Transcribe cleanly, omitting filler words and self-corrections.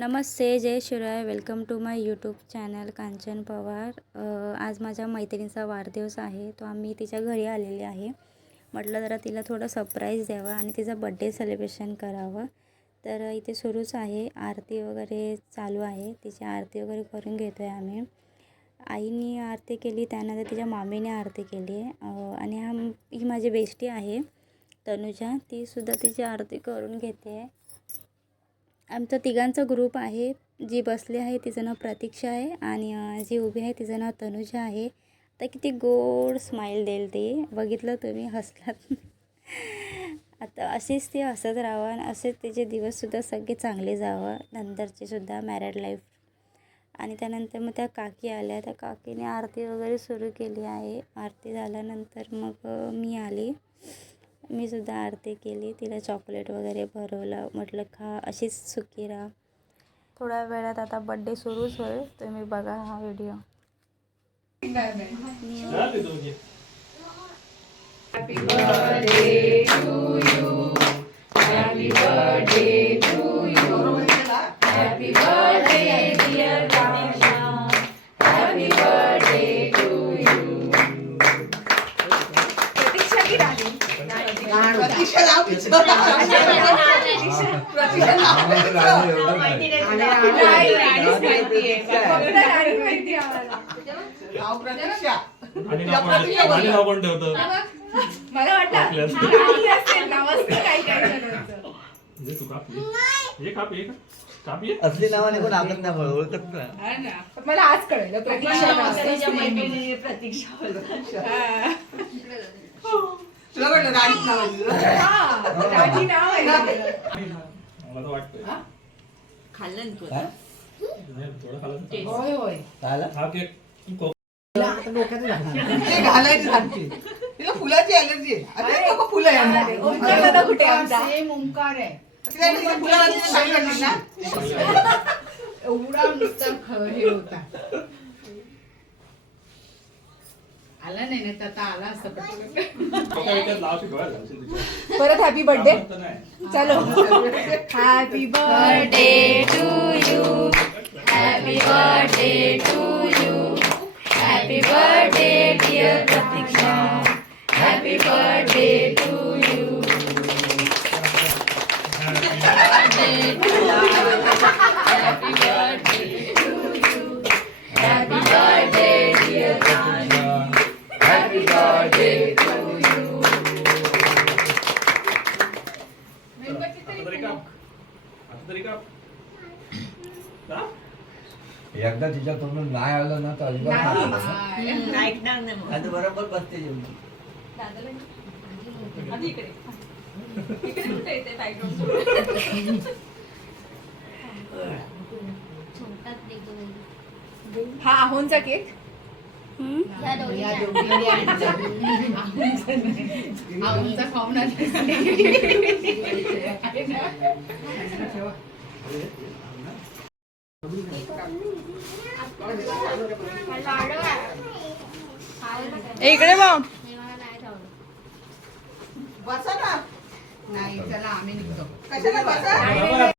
नमस्ते, जय Shivrai. Welcome to my YouTube channel Kanchan Pawar. आज माझ्या मैत्रिणीचा वाढदिवस आहे. तो आम्ही तिच्या घरी आलेले आहे. म्हटलं जरा तिला थोडं सरप्राईज द्यावं आणि तिचा बड्डे सेलिब्रेशन करावं. तर इथे सुरूच आहे, आरती वगैरे चालू आहे. तिची आरती वगैरे करून घेतो आहे आम्ही. आईने आरती केली, त्यानंतर तिच्या मामीने आरती केली आहे. आणि ही माझी बेस्टी आहे तनुजा, तीसुद्धा तिची आरती करून घेते आहे. आमचा तिघांचा ग्रुप आहे. जी बसली आहे तिचं नाव प्रतीक्षा आहे आणि जी उभी आहे तिचं नाव तनुजा आहे. तर किती गोड स्माईल देईल ती, बघितलं तुम्ही, हसलात. आता अशीच ती हसत राहावं आणि असेच तिचे दिवससुद्धा सगळे चांगले जावं, नंतरचेसुद्धा मॅरिड लाईफ. आणि त्यानंतर मग त्या काकी आल्या. त्या काकीने आरती वगैरे सुरू केली आहे. आरती झाल्यानंतर मग मी आली. मी सुद्धा आरती केली, तिला चॉकलेट वगैरे भरवलं, म्हटलं खा, अशीच सुखी राहा. थोड्या वेळात आता बड्डे सुरूच होईल, तुम्ही बघा हा video. Happy birthday to you, happy birthday to you, happy birthday dear Kanchan, happy birthday to you. Pratiksha की राणी? प्रतीक्षा नाव मला वाटलं असली नावाने पण आपण नाही ओळखत ना. मला आज कळलं प्रतीक्षा तुला वाटलं राणी नाव राणी नाव आहे. मला तर वाटतंय खाल्लं ना तू थोडं खाल्लं. होय होय हा केक ते घालायची सांगते तिला फुलाची अलर्जी आहे. अरे नको फुलं आहे ओंकार दादा कुठे आहे आमचा? सेम ओंकार आहे. तिला फुलाची सांगितलं ना एवढा नुसतं हे होता. आला नाही ना तर आता आला असं परत हॅपी बर्थडे. चलो happy birthday to you, happy birthday to you, happy birthday dear Pratiksha, happy birthday to you, happy birthday to you, happy birthday dear Pratiksha, happy birthday to you. एकदा तिच्या तोंडून नाही आलं ना तर अजिबात ऐकणार नाही मग. आता बरोबर बसते जेवण. हा आहोंचा केक. या दोघींनी आमचा खाऊन इकडे बघ. बसा ना. नाही चला आम्ही निघतो. कशाला बसा.